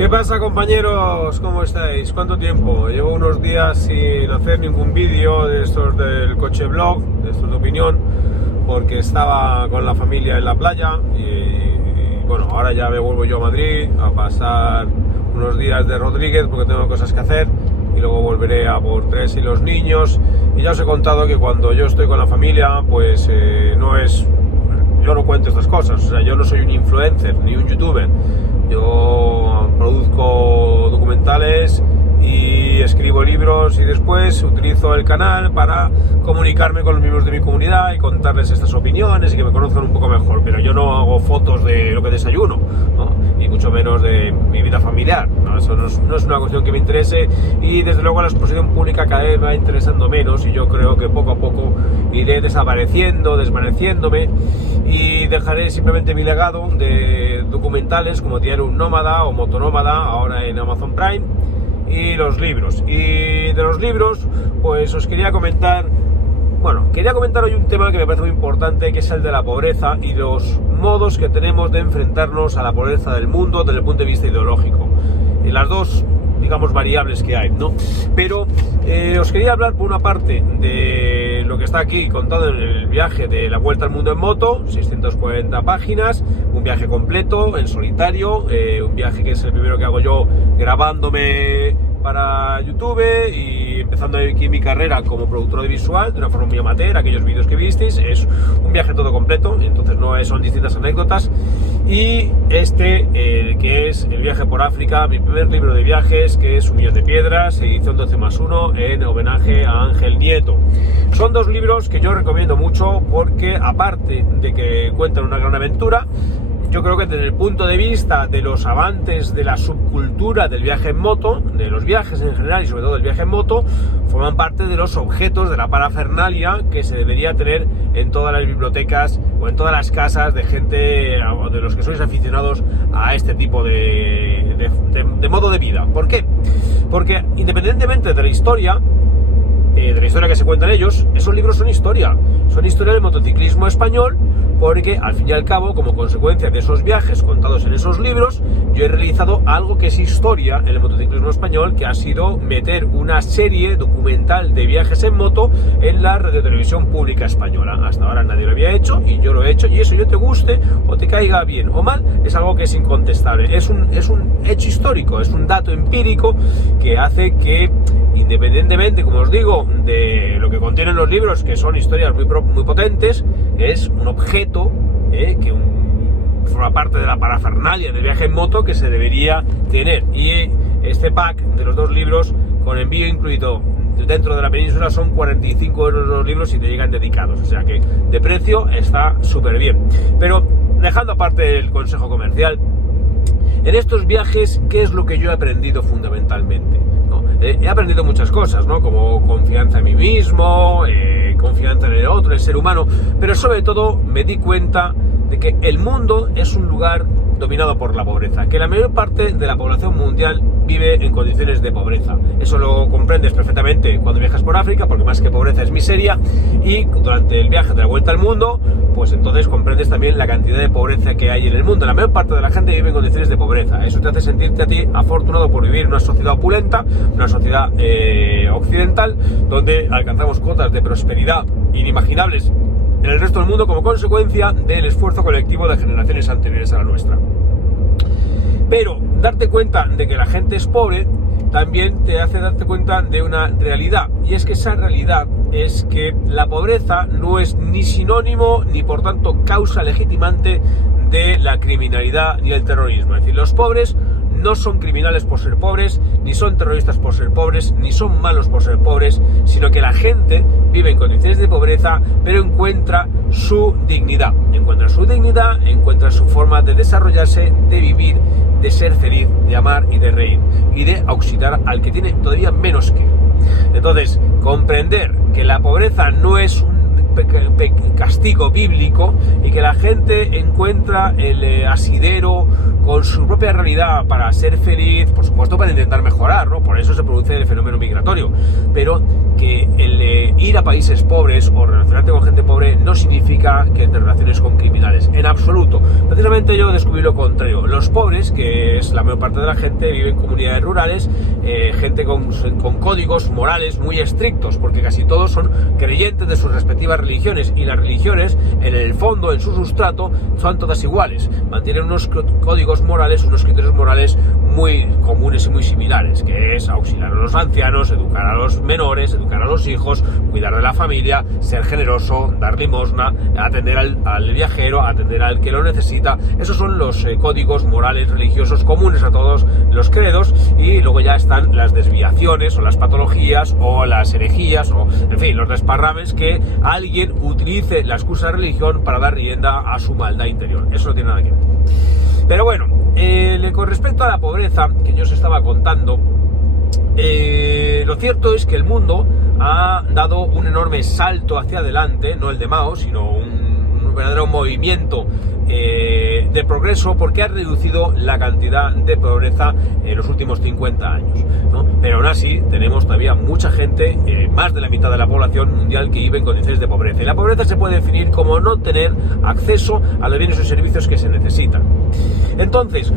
¿Qué pasa, compañeros? ¿Cómo estáis? ¿Cuánto tiempo? Llevo unos días sin hacer ningún vídeo de estos del coche blog, de estos de opinión, porque estaba con la familia en la playa y bueno, ahora ya me vuelvo yo a Madrid a pasar unos días de Rodríguez porque tengo cosas que hacer y luego volveré a por Tres y los niños. Y ya os he contado que cuando yo estoy con la familia, pues yo no cuento estas cosas, o sea, yo no soy un influencer ni un youtuber. Yo produzco documentales y escribo libros y después utilizo el canal para comunicarme con los miembros de mi comunidad y contarles estas opiniones y que me conozcan un poco mejor, pero yo no hago fotos de lo que desayuno, ¿no? Y mucho menos de mi vida familiar, ¿no? Eso no es una cuestión que me interese, y desde luego la exposición pública cada vez va interesando menos, y yo creo que poco a poco iré desvaneciéndome y dejaré simplemente mi legado de documentales como Diario un Nómada o Motonómada, ahora en Amazon Prime, y los libros. Y de los libros, pues os quería comentar hoy un tema que me parece muy importante, que es el de la pobreza y los modos que tenemos de enfrentarnos a la pobreza del mundo desde el punto de vista ideológico. Y las dos, digamos, variables que hay, ¿no? Pero os quería hablar por una parte de lo que está aquí contado en el viaje de la Vuelta al Mundo en Moto, 640 páginas, un viaje completo, en solitario, un viaje que es el primero que hago yo grabándome para YouTube y empezando aquí mi carrera como productor audiovisual de una forma muy amateur. Aquellos vídeos que visteis es un viaje todo completo, entonces son distintas anécdotas. Y que es el viaje por África, mi primer libro de viajes, que es Un millón de piedras, edición 12+1, en homenaje a Ángel Nieto. Son dos libros que yo recomiendo mucho porque, aparte de que cuentan una gran aventura, yo creo que desde el punto de vista de los amantes de la subcultura del viaje en moto, de los viajes en general y sobre todo del viaje en moto, forman parte de los objetos de la parafernalia que se debería tener en todas las bibliotecas o en todas las casas de gente, de los que sois aficionados a este tipo de modo de vida. ¿Por qué? Porque independientemente de la historia que se cuentan ellos, esos libros son historia del motociclismo español, porque al fin y al cabo, como consecuencia de esos viajes contados en esos libros, yo he realizado algo que es historia en el motociclismo español, que ha sido meter una serie documental de viajes en moto en la radiotelevisión pública española. Hasta ahora nadie lo había hecho y yo lo he hecho, y eso, yo te guste o te caiga bien o mal, es algo que es incontestable, es un hecho histórico, es un dato empírico que hace que, independientemente, como os digo, de lo que contienen los libros, que son historias muy potentes, es un objeto que forma parte de la parafernalia del viaje en moto que se debería tener. Y este pack de los dos libros, con envío incluido dentro de la península, son 45 euros los libros y te llegan dedicados, o sea que de precio está súper bien. Pero dejando aparte el consejo comercial, en estos viajes, ¿qué es lo que yo he aprendido fundamentalmente? He aprendido muchas cosas, ¿no? Como confianza en mí mismo, confianza en el otro, el ser humano, pero sobre todo me di cuenta de que el mundo es un lugar dominado por la pobreza, que la mayor parte de la población mundial vive en condiciones de pobreza. Eso lo comprendes perfectamente cuando viajas por África, porque más que pobreza es miseria, y durante el viaje de la Vuelta al Mundo, pues entonces comprendes también la cantidad de pobreza que hay en el mundo. La mayor parte de la gente vive en condiciones de pobreza. Eso te hace sentirte a ti afortunado por vivir en una sociedad opulenta, una sociedad occidental, donde alcanzamos cotas de prosperidad inimaginables en el resto del mundo como consecuencia del esfuerzo colectivo de generaciones anteriores a la nuestra. Pero darte cuenta de que la gente es pobre también te hace darte cuenta de una realidad, y es que esa realidad es que la pobreza no es ni sinónimo ni por tanto causa legitimante de la criminalidad ni el terrorismo. Es decir, los pobres no son criminales por ser pobres, ni son terroristas por ser pobres, ni son malos por ser pobres, sino que la gente vive en condiciones de pobreza, pero encuentra su dignidad, encuentra su forma de desarrollarse, de vivir, de ser feliz, de amar y de reír, y de auxiliar al que tiene todavía menos que. Entonces, comprender que la pobreza no es un castigo bíblico y que la gente encuentra el asidero con su propia realidad para ser feliz, por supuesto para intentar mejorar, ¿no? Por eso se produce el fenómeno migratorio, pero que el ir a países pobres o relacionarte con gente pobre no significa que te relaciones con criminales, en absoluto. Precisamente yo descubrí lo contrario. Los pobres, que es la mayor parte de la gente, viven en comunidades rurales, gente con códigos morales muy estrictos, porque casi todos son creyentes de sus respectivas religiones, y las religiones, en el fondo, en su sustrato, son todas iguales. Mantienen unos códigos morales, unos criterios morales muy comunes y muy similares, que es auxiliar a los ancianos, educar a los menores, educar a los hijos, cuidar de la familia, ser generoso, dar limosna, atender al viajero, atender al que lo necesita. Esos son los códigos morales religiosos comunes a todos los credos, y luego ya están las desviaciones o las patologías o las herejías o, en fin, los desparrames que alguien utilice la excusa de religión para dar rienda a su maldad interior. Eso no tiene nada que ver. Pero bueno, con respecto a la pobreza que yo os estaba contando, lo cierto es que el mundo ha dado un enorme salto hacia adelante, no el de Mao, sino un verdadero movimiento de progreso, porque ha reducido la cantidad de pobreza en los últimos 50 años, ¿no? Pero aún así tenemos todavía mucha gente, más de la mitad de la población mundial, que vive en condiciones de pobreza. Y la pobreza se puede definir como no tener acceso a los bienes o servicios que se necesitan. Entonces,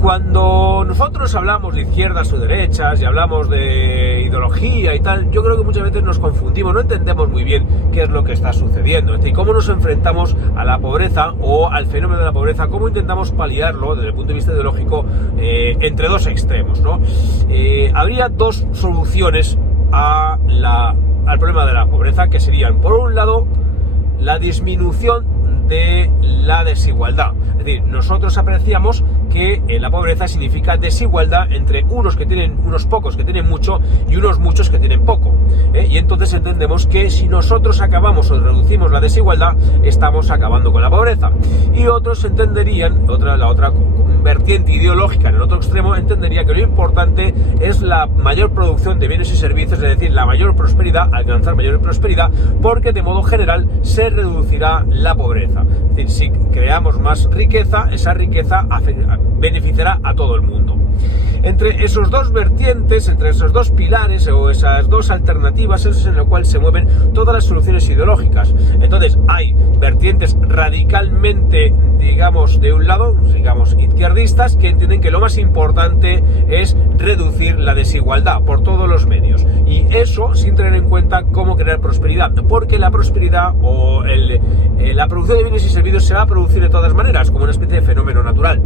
cuando nosotros hablamos de izquierdas o derechas y hablamos de ideología y tal, yo creo que muchas veces nos confundimos, no entendemos muy bien qué es lo que está sucediendo, es decir, cómo nos enfrentamos a la pobreza o al fenómeno de la pobreza, cómo intentamos paliarlo desde el punto de vista ideológico entre dos extremos, ¿no? Habría dos soluciones al problema de la pobreza, que serían, por un lado, la disminución de la desigualdad. Es decir, nosotros apreciamos que la pobreza significa desigualdad entre unos pocos que tienen mucho y unos muchos que tienen poco, y entonces entendemos que si nosotros acabamos o reducimos la desigualdad, estamos acabando con la pobreza. Y otros entenderían, la otra vertiente ideológica en el otro extremo, entendería que lo importante es la mayor producción de bienes y servicios, es decir, la mayor prosperidad, alcanzar mayor prosperidad, porque de modo general se reducirá la pobreza. Es decir, si creamos más riqueza, esa riqueza beneficiará a todo el mundo. Entre esos dos vertientes, entre esos dos pilares o esas dos alternativas, es en lo cual se mueven todas las soluciones ideológicas. Entonces hay vertientes radicalmente, digamos, de un lado, digamos, izquierdistas, que entienden que lo más importante es reducir la desigualdad por todos los medios, y eso sin tener en cuenta cómo crear prosperidad, porque la prosperidad o la producción de bienes y servicios se va a producir de todas maneras, como una especie de fenómeno natural.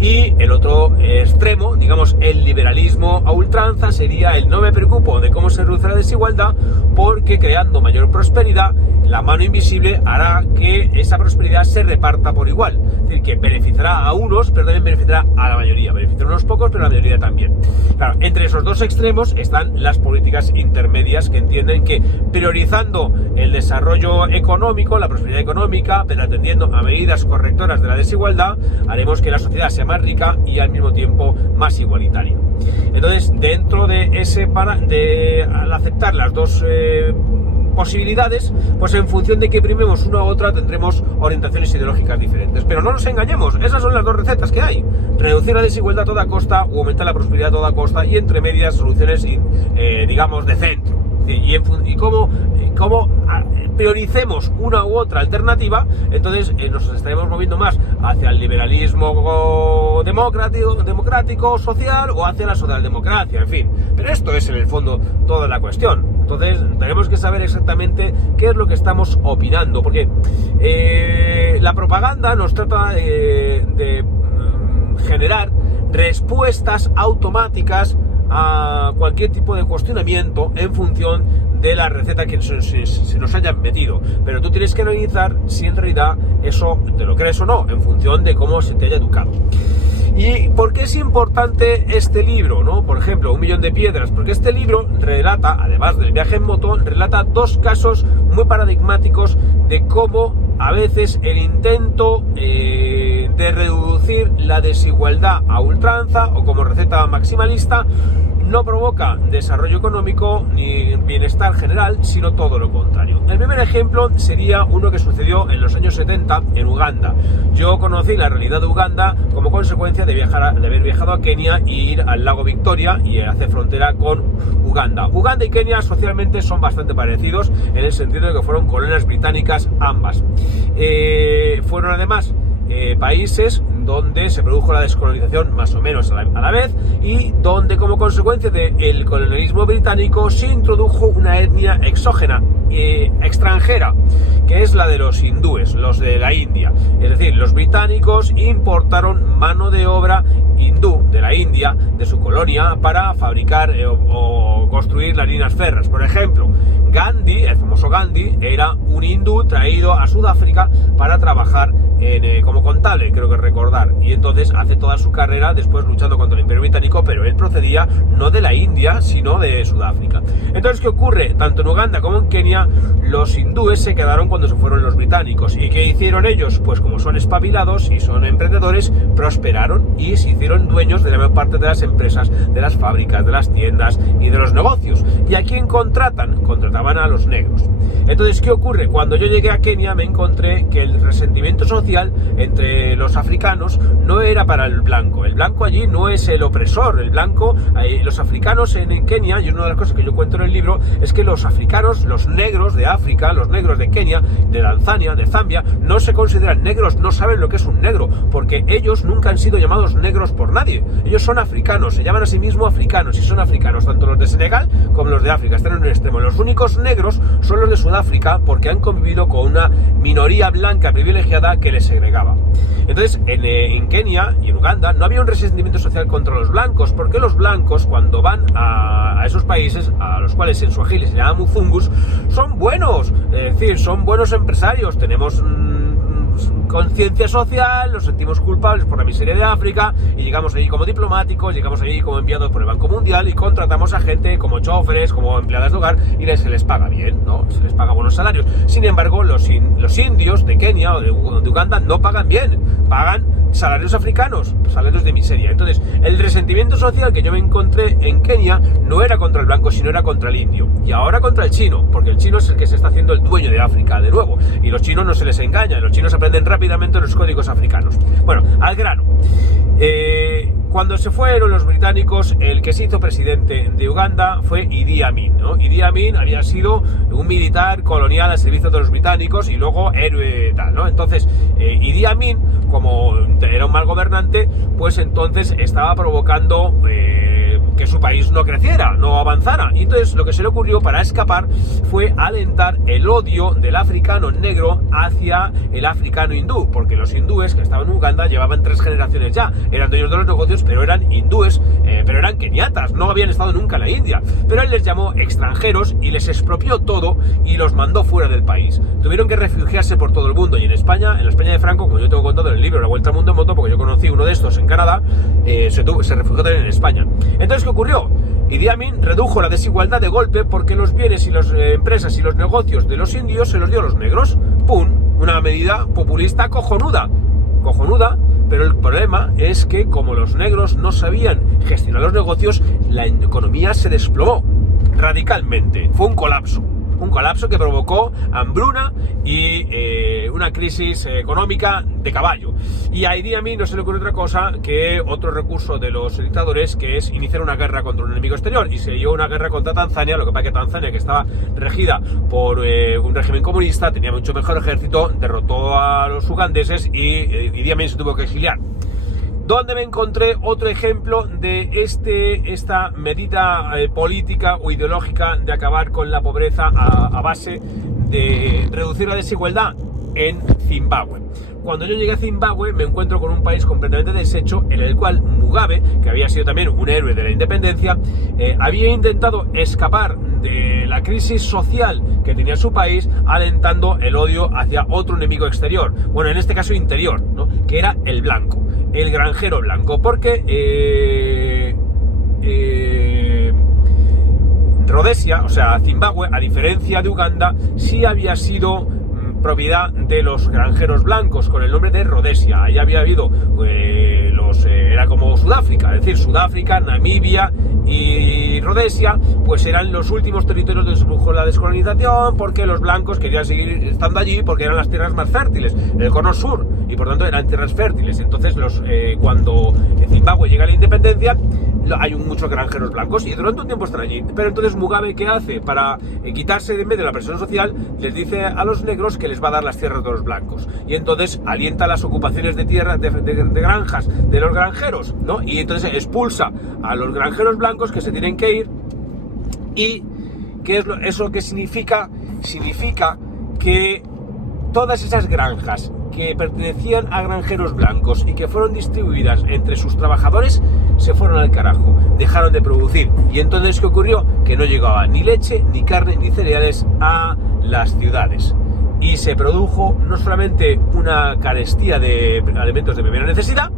Y el otro extremo, digamos, el liberalismo a ultranza, sería el no me preocupo de cómo se reduce la desigualdad, porque creando mayor prosperidad, la mano invisible hará que esa prosperidad se reparta por igual. Es decir, que beneficiará a unos, pero también beneficiará a la mayoría. Beneficiará a unos pocos, pero a la mayoría también. Claro, entre esos dos extremos están las políticas intermedias, que entienden que priorizando el desarrollo económico, la prosperidad económica, pero atendiendo a medidas correctoras de la desigualdad, haremos que la sociedad sea más rica y al mismo tiempo más igualitaria. Entonces, dentro de al aceptar las dos posibilidades, pues en función de que primemos una u otra tendremos orientaciones ideológicas diferentes. Pero no nos engañemos, esas son las dos recetas que hay: reducir la desigualdad a toda costa o aumentar la prosperidad a toda costa, y entre medias soluciones digamos de centro. Y cómo prioricemos una u otra alternativa, entonces nos estaremos moviendo más hacia el liberalismo democrático, social, o hacia la socialdemocracia, en fin. Pero esto es en el fondo toda la cuestión. Entonces tenemos que saber exactamente qué es lo que estamos opinando, porque la propaganda nos trata de generar respuestas automáticas a cualquier tipo de cuestionamiento en función de la receta que se nos hayan metido. Pero tú tienes que analizar si en realidad eso te lo crees o no, en función de cómo se te haya educado. ¿Y por qué es importante este libro, ¿no? Por ejemplo, 1 millón de piedras, porque este libro relata, además del viaje en moto, relata dos casos muy paradigmáticos de cómo a veces el intento de de reducir la desigualdad a ultranza o como receta maximalista, no provoca desarrollo económico ni bienestar general, sino todo lo contrario. El primer ejemplo sería uno que sucedió en los años 70 en Uganda. Yo conocí la realidad de Uganda como consecuencia de haber viajado a Kenia y ir al lago Victoria y hacer frontera con Uganda. Uganda y Kenia socialmente son bastante parecidos en el sentido de que fueron colonias británicas ambas. Fueron además países donde se produjo la descolonización más o menos a la vez y donde como consecuencia del colonialismo británico se introdujo una etnia exógena, extranjera, que es la de los hindúes, los de la India. Es decir, los británicos importaron mano de obra hindú de la India, de su colonia, para fabricar o construir las líneas férreas. Por ejemplo, Gandhi, el famoso Gandhi, era un hindú traído a Sudáfrica para trabajar como contable, creo que recordar, y entonces hace toda su carrera después luchando contra el Imperio Británico, pero él procedía no de la India, sino de Sudáfrica. Entonces, ¿qué ocurre? Tanto en Uganda como en Kenia, los hindúes se quedaron cuando se fueron los británicos. ¿Y qué hicieron ellos? Pues como son espabilados y son emprendedores, prosperaron y se hicieron dueños de la mayor parte de las empresas, de las fábricas, de las tiendas y de los negocios. ¿Y a quién contratan? Contrataban a los negros. Entonces, ¿qué ocurre? Cuando yo llegué a Kenia me encontré que el resentimiento social entre los africanos no era para el blanco. El blanco allí no es el opresor. El blanco, los africanos en Kenia, y una de las cosas que yo cuento en el libro, es que los africanos, los negros de África, los negros de Kenia, de Tanzania, de Zambia, no se consideran negros, no saben lo que es un negro, porque ellos nunca han sido llamados negros por nadie. Ellos son africanos, se llaman a sí mismos africanos, y son africanos, tanto los de Senegal como los de África, están en un extremo. Los únicos negros son los de Sudáfrica, porque han convivido con una minoría blanca privilegiada que les segregaba. Entonces, en Kenia y en Uganda no había un resentimiento social contra los blancos, porque los blancos, cuando van a esos países, a los cuales en suajili se llaman muzungus, son buenos, es decir, son buenos empresarios, tenemos conciencia social, nos sentimos culpables por la miseria de África y llegamos allí como diplomáticos, llegamos allí como enviados por el Banco Mundial y contratamos a gente como choferes, como empleadas de hogar y se les paga bien, ¿no? Se les paga buenos salarios. Sin embargo, los indios de Kenia o de Uganda no pagan bien, pagan salarios africanos, salarios de miseria. Entonces, el resentimiento social que yo me encontré en Kenia no era contra el blanco, sino era contra el indio. Y ahora contra el chino, porque el chino es el que se está haciendo el dueño de África de nuevo. Y los chinos no se les engaña, los chinos aprenden rápidamente los códigos africanos. Bueno, al grano. Cuando se fueron los británicos, el que se hizo presidente de Uganda fue Idi Amin, ¿no? Idi Amin había sido un militar colonial al servicio de los británicos y luego héroe tal, ¿no? Entonces, Idi Amin, como era un mal gobernante, pues entonces estaba provocando que su país no creciera, no avanzara. Y entonces lo que se le ocurrió para escapar fue alentar el odio del africano negro hacia el africano hindú, porque los hindúes que estaban en Uganda llevaban 3 generaciones ya, eran dueños de los negocios, pero eran hindúes, pero eran keniatas, no habían estado nunca en la India. Pero él les llamó extranjeros y les expropió todo y los mandó fuera del país. Tuvieron que refugiarse por todo el mundo y en España, en la España de Franco, como yo tengo contado en el libro La Vuelta al Mundo en Moto, porque yo conocí uno de estos en Canadá, se refugió también en España. Entonces, ¿qué ocurrió? Idi Amin redujo la desigualdad de golpe porque los bienes y las empresas y los negocios de los indios se los dio a los negros. ¡Pum! Una medida populista cojonuda, pero el problema es que como los negros no sabían gestionar los negocios, la economía se desplomó radicalmente. Fue un colapso que provocó hambruna y una crisis económica de caballo. Y a Idi Amin no se le ocurre otra cosa que otro recurso de los dictadores, que es iniciar una guerra contra un enemigo exterior, y se dio una guerra contra Tanzania. Lo que pasa es que Tanzania, que estaba regida por un régimen comunista, tenía mucho mejor ejército, derrotó a los ugandeses y Idi Amin se tuvo que exiliar. Donde me encontré otro ejemplo de esta medida política o ideológica de acabar con la pobreza a base de reducir la desigualdad en Zimbabue. Cuando yo llegué a Zimbabue me encuentro con un país completamente deshecho, en el cual Mugabe, que había sido también un héroe de la independencia, había intentado escapar de la crisis social que tenía su país, alentando el odio hacia otro enemigo exterior, bueno, en este caso interior, ¿no? Que era el blanco, el granjero blanco, porque Rhodesia, o sea, Zimbabue, a diferencia de Uganda, sí había sido propiedad de los granjeros blancos con el nombre de Rhodesia. Ahí había habido era como Sudáfrica, es decir, Sudáfrica, Namibia y Rhodesia, pues eran los últimos territorios donde se produjo la descolonización, porque los blancos querían seguir estando allí porque eran las tierras más fértiles, el cono sur, y por tanto eran tierras fértiles. Entonces cuando Zimbabue llega a la independencia, hay muchos granjeros blancos y durante un tiempo están allí. Pero entonces Mugabe, ¿qué hace? Para quitarse de en medio de la presión social, les dice a los negros que les va a dar las tierras de los blancos. Y entonces alienta las ocupaciones de tierras, de granjas de los granjeros, ¿no? Y entonces expulsa a los granjeros blancos que se tienen que ir. ¿Y qué es eso que significa? Significa que todas esas granjas que pertenecían a granjeros blancos y que fueron distribuidas entre sus trabajadores se fueron al carajo, dejaron de producir. Y entonces, ¿qué ocurrió? Que no llegaba ni leche, ni carne, ni cereales a las ciudades. Y se produjo no solamente una carestía de alimentos de primera necesidad,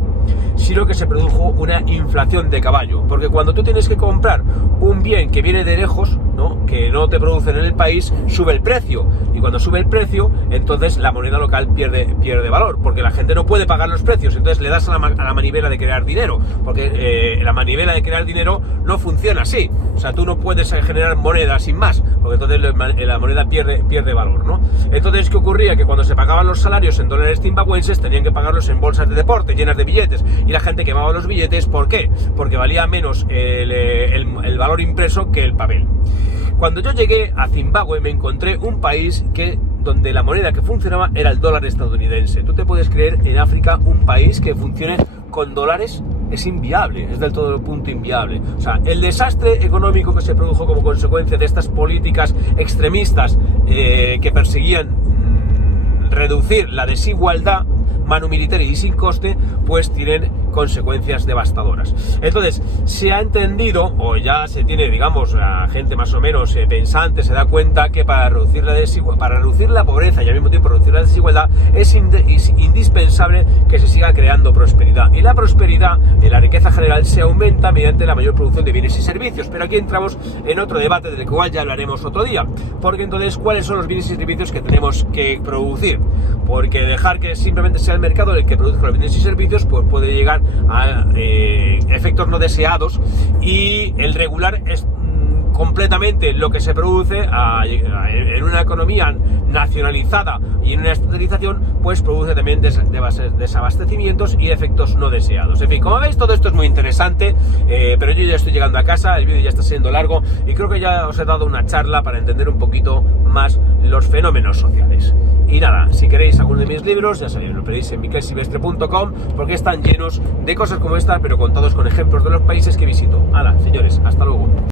sino que se produjo una inflación de caballo, porque cuando tú tienes que comprar un bien que viene de lejos, ¿no?, que no te producen en el país, sube el precio, y cuando sube el precio, entonces la moneda local pierde valor, porque la gente no puede pagar los precios. Entonces le das a la manivela de crear dinero, porque la manivela de crear dinero no funciona así. O sea, tú no puedes generar moneda sin más, porque entonces la moneda pierde valor, ¿no? Entonces, ¿qué ocurría? Que cuando se pagaban los salarios en dólares zimbabuenses, tenían que pagarlos en bolsas de deporte llenas de billetes, y la gente quemaba los billetes. ¿Por qué? Porque valía menos el valor impreso que el papel. Cuando yo llegué a Zimbabue me encontré un país donde la moneda que funcionaba era el dólar estadounidense. ¿Tú te puedes creer en África un país que funcione con dólares? Es inviable, es del todo punto inviable. O sea, el desastre económico que se produjo como consecuencia de estas políticas extremistas que perseguían reducir la desigualdad manu militari y sin coste, pues tienen consecuencias devastadoras. Entonces, se ha entendido, o ya se tiene, digamos, la gente más o menos pensante se da cuenta que para reducir la pobreza y al mismo tiempo reducir la desigualdad es indispensable que se siga creando prosperidad. Y la prosperidad, la riqueza general, se aumenta mediante la mayor producción de bienes y servicios. Pero aquí entramos en otro debate del cual ya hablaremos otro día. Porque entonces, ¿cuáles son los bienes y servicios que tenemos que producir? Porque dejar que simplemente sea el mercado el que produzca los bienes y servicios, pues puede llegar a efectos no deseados, y el regular es completamente lo que se produce en una economía nacionalizada y en una estatalización, pues produce también desabastecimientos y efectos no deseados. En fin, como veis, todo esto es muy interesante, pero yo ya estoy llegando a casa, el vídeo ya está siendo largo y creo que ya os he dado una charla para entender un poquito más los fenómenos sociales. Y nada, si queréis alguno de mis libros, ya sabéis, lo pedís en miquelsilvestre.com, porque están llenos de cosas como estas, pero contados con ejemplos de los países que visito. Hala, señores, hasta luego.